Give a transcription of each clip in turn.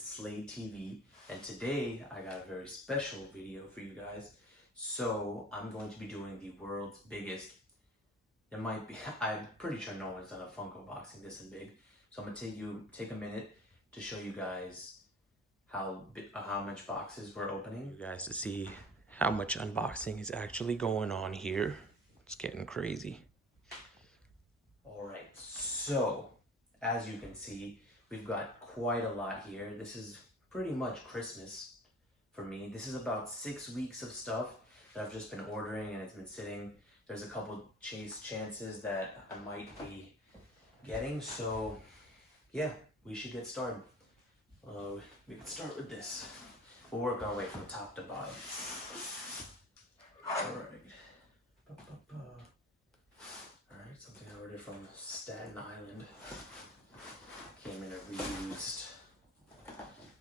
Slade TV, and today I got a very special video for you guys. So I'm going to be doing the world's biggest, there might be, I'm pretty sure no one's done a Funko boxing this and big. So I'm gonna take a minute to show you guys how much boxes we're opening. You guys to see how much unboxing is actually going on here. It's getting crazy. All right, so as you can see, we've got quite a lot here. This is pretty much Christmas for me. This is about 6 weeks of stuff that I've just been ordering and it's been sitting. There's a couple chances that I might be getting. So yeah, we should get started. We can start with this. We'll work our way from top to bottom. All right. All right, something I ordered from Staten Island. Came in a reused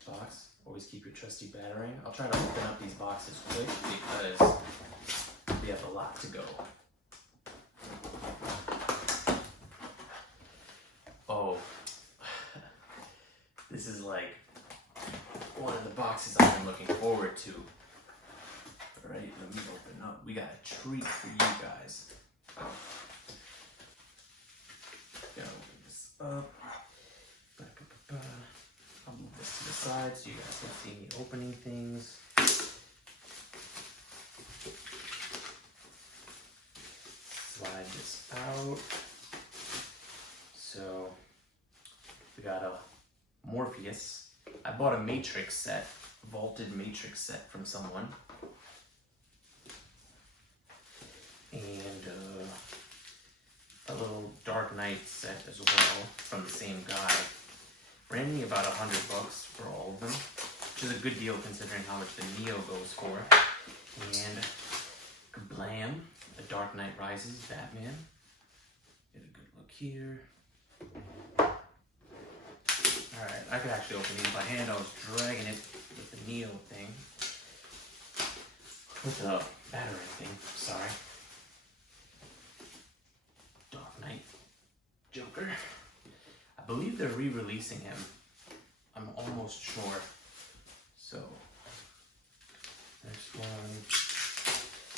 box. Always keep your trusty batarang. I'll try to open up these boxes quick because we have a lot to go. Oh, this is like one of the boxes I've been looking forward to. All right, let me open up. We got a treat for you guys. Gotta open this up. I'll move this to the side so you guys can see me opening things. Slide this out. So we got a Morpheus. I bought a Matrix set, vaulted Matrix set from someone. And a little Dark Knight set as well from the same guy. Ran me about $100 for all of them, which is a good deal considering how much the Neo goes for. And kablam, The Dark Knight Rises, Batman. Get a good look here. Alright, I could actually open these by hand. I was dragging it with the Neo thing. With the batarang thing, sorry. Dark Knight Joker. I believe they're re-releasing him. I'm almost sure. So, next one.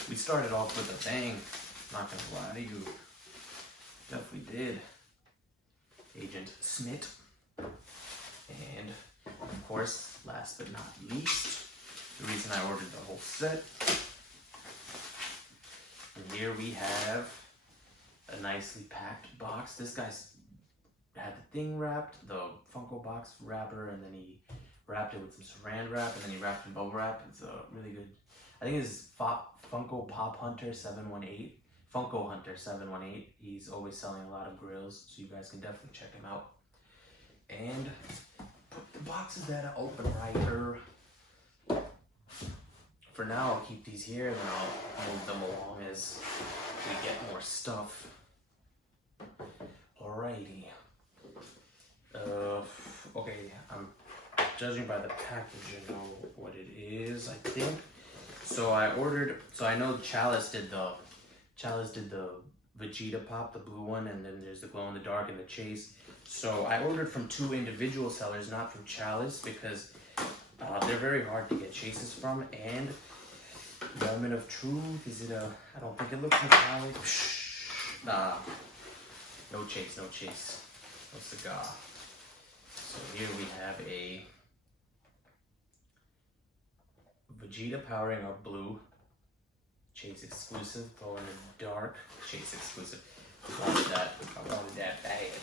We started off with a bang. Not gonna lie to you. Definitely did. Agent Smith. And, of course, last but not least, the reason I ordered the whole set. And here we have a nicely packed box. This guy's had the thing wrapped, the Funko box wrapper, and then he wrapped it with some saran wrap, and then he wrapped it in bubble wrap. It's a really good, I think it's Funko Pop Hunter 718. Funko Hunter 718. He's always selling a lot of grills, so you guys can definitely check him out. And put the boxes that I open right here. For now, I'll keep these here, and then I'll move them along as we get more stuff. Alrighty. Okay, I'm judging by the package, I know what it is, I think. So I know Chalice did the Vegeta Pop, the blue one, and then there's the glow in the dark and the Chase. So I ordered from 2 individual sellers, not from Chalice, because they're very hard to get chases from. And moment of truth, is it I don't think it looks metallic. Nah, no chase, no cigar. So here we have a Vegeta powering up blue, Chase exclusive, glow in the dark, Chase exclusive. I wanted that bad.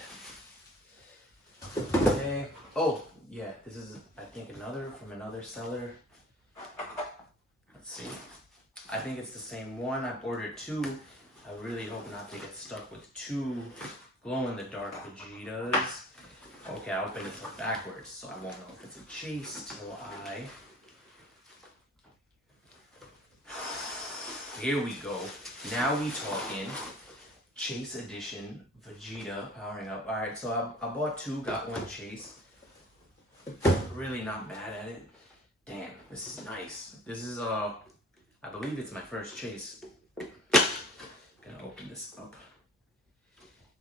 Okay. Oh, yeah, this is, I think, from another seller. Let's see. I think it's the same one. I've ordered 2. I really hope not to get stuck with 2 glow-in-the-dark Vegetas. Okay, I opened it backwards, so I won't know if it's a chase till Here we go. Now we talking Chase Edition Vegeta powering up. Alright, so I bought 2, got 1 chase. Really not mad at it. Damn, this is nice. This is, I believe it's my first chase. Gonna open this up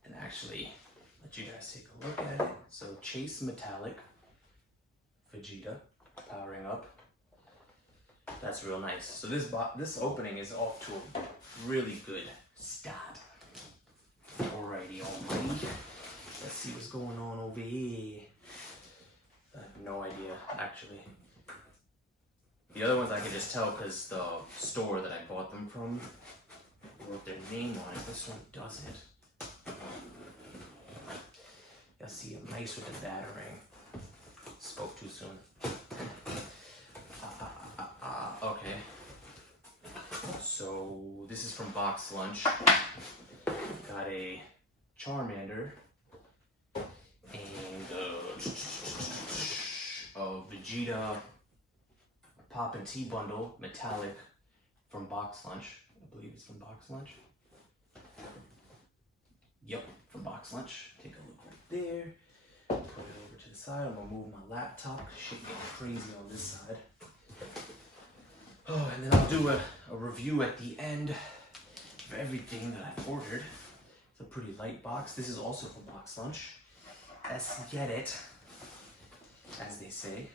and actually let you guys take a look at it. So Chase Metallic Vegeta powering up. That's real nice. So this opening is off to a really good start. Alrighty, almighty. Let's see what's going on over here. I have no idea, actually. The other ones I can just tell because the store that I bought them from wrote their name on it. This one doesn't. I see a mice with a battering. Spoke too soon. Okay. So this is from Box Lunch. Got a Charmander and a Vegeta Pop and Tea bundle, metallic, from Box Lunch. I believe it's from Box Lunch. Yep, from Box Lunch. Take a look right there. Put it over to the side. I'm gonna move my laptop. Shit getting crazy on this side. Oh, and then I'll do a review at the end of everything that I've ordered. It's a pretty light box. This is also from Box Lunch. Let's get it, as they say.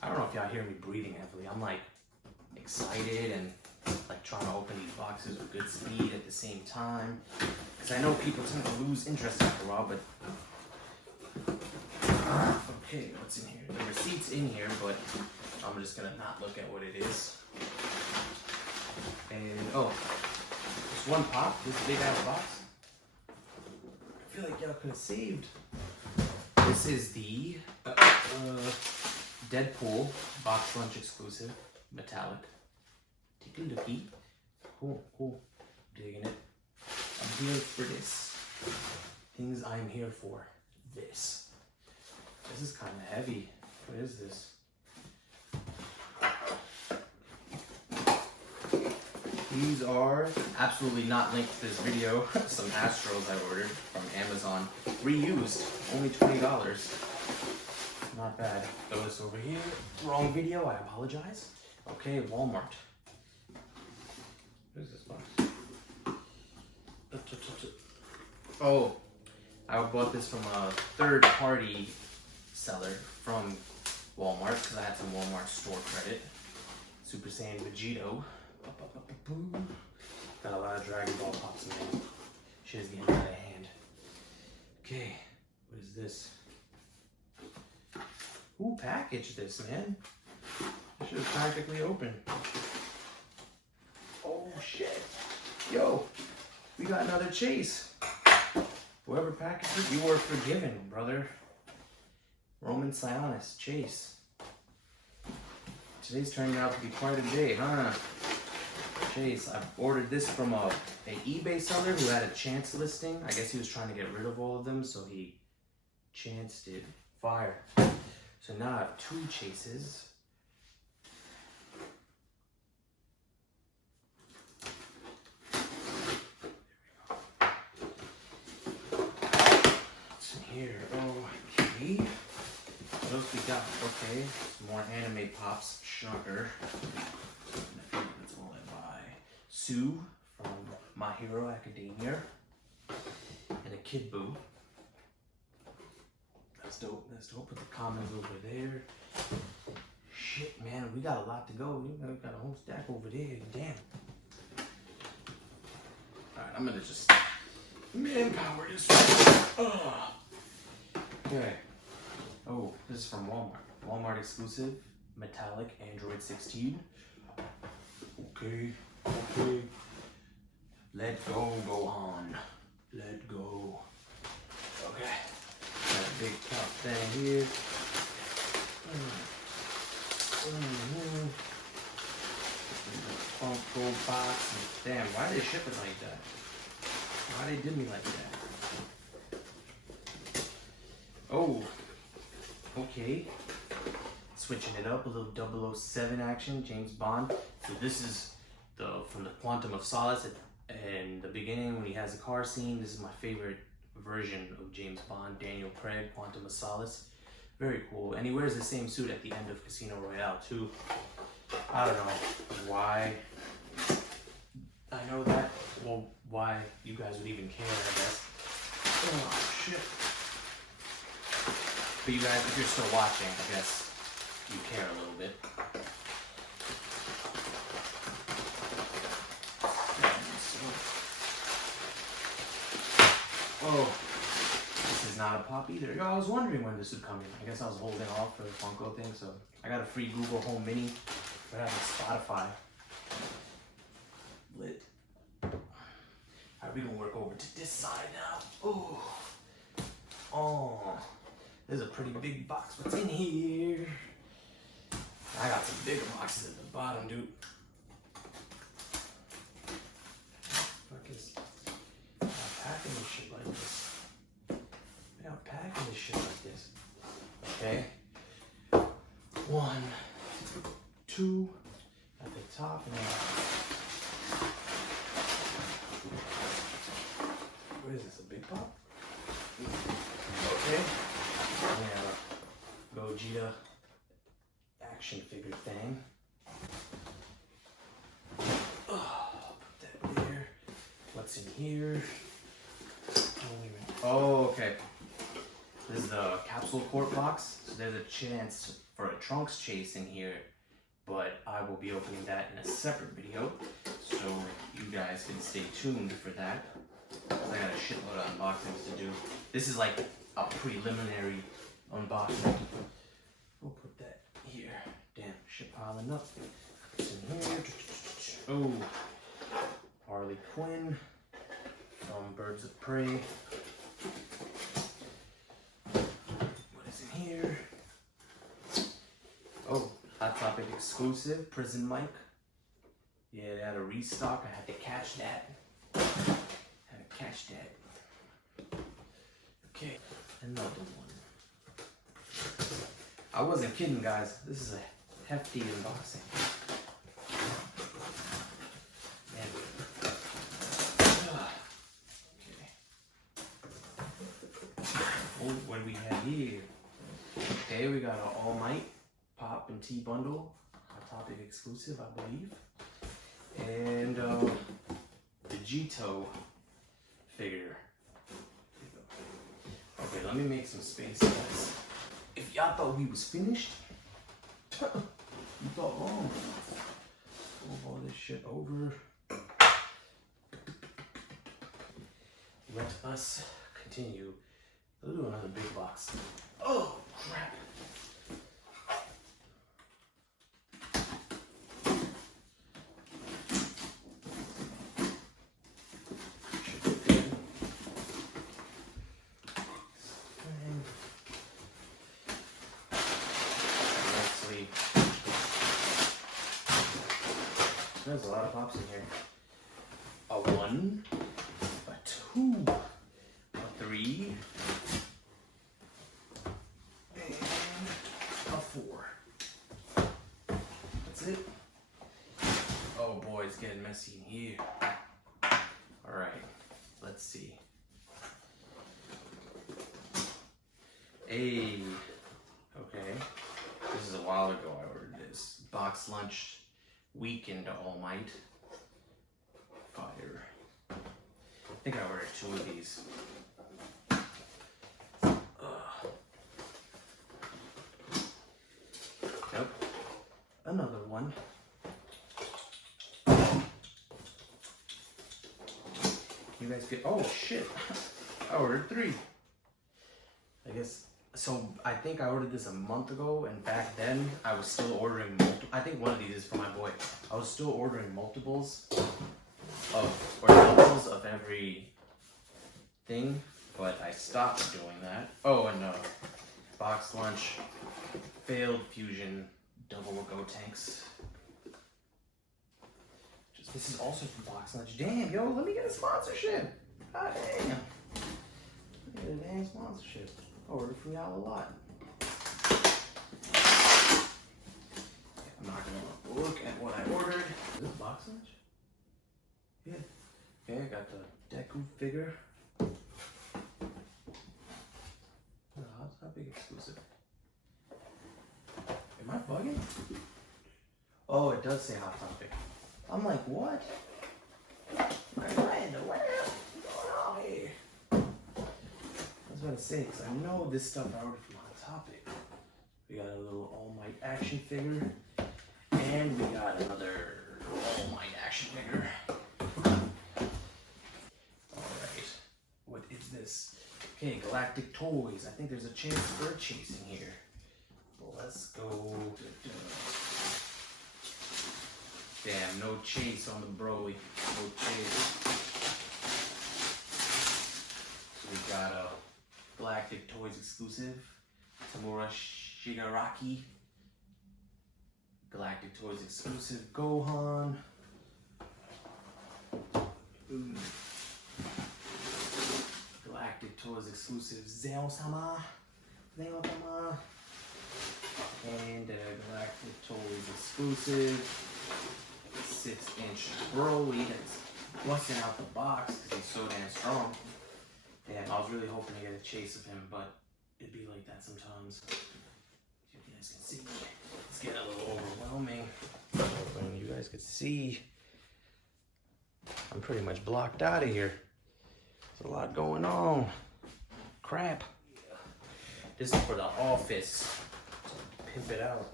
I don't know if y'all hear me breathing heavily. I'm like excited and like trying to open these boxes with good speed at the same time. Because I know people tend to lose interest after a while, but... Okay, what's in here? The receipt's in here, but I'm just gonna not look at what it is. And, oh, just one pop, this big ass box. I feel like y'all could have saved. This is the Deadpool Box Lunch exclusive, metallic. Take a lookie. Cool, cool. Digging it. I'm here for this. Things I'm here for. This. This is kind of heavy. What is this? These are absolutely not linked to this video. Some Astros I ordered from Amazon. Reused. Only $20. Not bad. Throw this over here. Wrong video. I apologize. Okay, Walmart. What is this box? Oh, I bought this from a third-party seller from Walmart because I had some Walmart store credit. Super Saiyan Vegito. Got a lot of Dragon Ball pops in there. Shit is getting out of hand. Okay, what is this? Who packaged this, man? This shit is practically open. Oh shit. Yo, we got another chase. Whoever packaged it, you were forgiven, brother. Roman Sionis, chase. Today's turning out to be quite a day, huh? Chase, I ordered this from an eBay seller who had a chance listing. I guess he was trying to get rid of all of them, so he chanced it. Fire. So now I have 2 chases. What's in here? Okay. What else we got? Okay. Some more anime pops. Shocker. That's all I buy. Sue from My Hero Academia. And a Kid Boo. That's dope. That's dope. Put the comments over there. Shit, man, we got a lot to go. We got a whole stack over there. Damn. Alright, I'm gonna just manpower this one. Okay. Oh, this is from Walmart. Walmart exclusive, metallic Android 16. Okay. Okay. Let go on. Let go. Okay. Got a big top thing here. Funko box. Damn, why they ship it like that? Why they did me like that? Oh. Okay. Switching it up, a little 007 action, James Bond. So this is from the Quantum of Solace in the beginning when he has a car scene. This is my favorite version of James Bond, Daniel Craig, Quantum of Solace. Very cool. And he wears the same suit at the end of Casino Royale too. I don't know why I know that. Well, why you guys would even care, I guess. Oh shit. But you guys, if you're still watching, I guess you care a little bit. Oh, this is not a pop either. Yo, I was wondering when this would come in. I guess I was holding off for the Funko thing, so I got a free Google Home Mini for having Spotify lit. Alright, we're gonna work over to this side now. Ooh. Oh, there's a pretty big box. What's in here? I got some bigger boxes at the bottom, dude. Fuck is packing this shit like this? They're not packing this shit like this. Okay. 1, 2 at the top and then. What is this? A big pop? Okay. We have a Gogeta action figure thing. Oh, put that there. What's in here? Oh, okay. This is the capsule quart box. So there's a chance for a Trunks chase in here, but I will be opening that in a separate video. So you guys can stay tuned for that. I got a shitload of unboxings to do. This is like a preliminary unboxing. We'll put that here. Damn, shit piling up. What's in here? Oh, Harley Quinn from Birds of Prey. What is in here? Oh, Hot Topic exclusive, Prison Mike. Yeah, they had a restock. I had to catch that. Catch that. Okay, another one. I wasn't kidding, guys. This is a hefty unboxing. Okay. Oh, what do we have here? Okay, we got an All Might Pop and Tea bundle, Hot Topic exclusive, I believe, and the Vegito figure. Okay, let me make some space, guys. If y'all thought we was finished, you thought wrong. Move all this shit over. Let us continue. Let's do another big box. Oh, crap. There's a lot of pops in here. A 1, a 2, a 3, and a 4. That's it. Oh boy, it's getting messy in here. Alright, let's see. Hey, okay. This is a while ago I ordered this. Box lunch. Week into All Might. Fire. I think I ordered 2 of these. Nope. Another one. You guys get. Oh shit! I ordered 3. I guess. So I think I ordered this a month ago, and back then I was still ordering I think one of these is for my boy. I was still ordering multiples of every thing, but I stopped doing that. Oh, and box lunch, failed fusion, double go tanks. This is also from box lunch. Damn, yo, let me get a sponsorship. God damn. Let me get a damn sponsorship. I ordered from y'all a lot. I'm not gonna look at what I ordered. Is this box lunch? Yeah. Okay, I got the Deku figure. The Hot Topic exclusive. Am I bugging? Oh, it does say Hot Topic. I'm like, what? What in the world is going on here? I was about to say, because I know this stuff I ordered from Hot topic. We got a little All Might action figure, and we got another All Might action figure. Alright, what is this? Okay, Galactic Toys. I think there's a chance for a chase in here. Let's go. Damn, no chase on the Broly. No chase. So we got a Galactic Toys exclusive. Tamura Shigaraki. Galactic Toys exclusive Gohan. Galactic Toys exclusive Zeo-sama. Zeo-sama. And Galactic Toys exclusive 6-inch Broly that's busting out the box because he's so damn strong. Damn, I was really hoping to get a chase of him, but it'd be like that sometimes. You guys can see, it's getting a little overwhelming. And you guys could see, I'm pretty much blocked out of here. There's a lot going on. Crap. This is for the office. Pimp it out.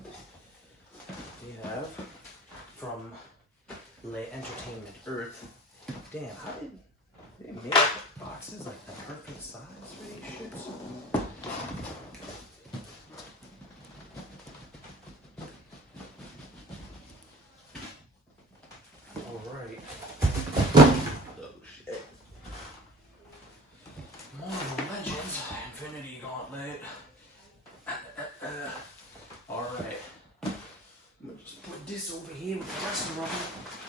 We have from Le Entertainment Earth. Damn, how did they make boxes like the perfect size for these shits? Alright. Oh shit. Marvel Legends, Infinity Gauntlet. Alright. I'm gonna just put this over here with the rest of them.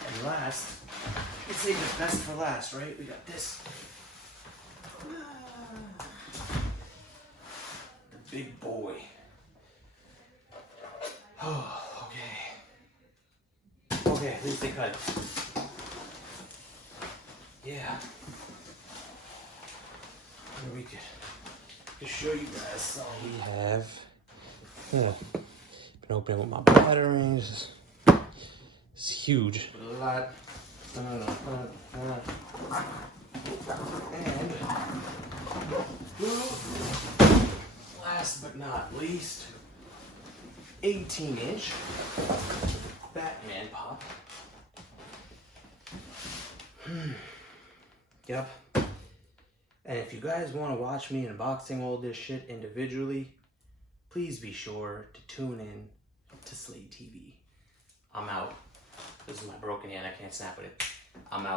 And last, let's save the best for last, right? We got this. The big boy. Oh, okay. Okay, at least they cut it. Yeah. And we could show you guys something we have. Yeah. Been opening with my batteries. It's huge. A lot. And last but not least, 18-inch Batman pop. Yep. And if you guys want to watch me unboxing all this shit individually, please be sure to tune in to Slade TV. I'm out. This is my broken hand. I can't snap with it. I'm out.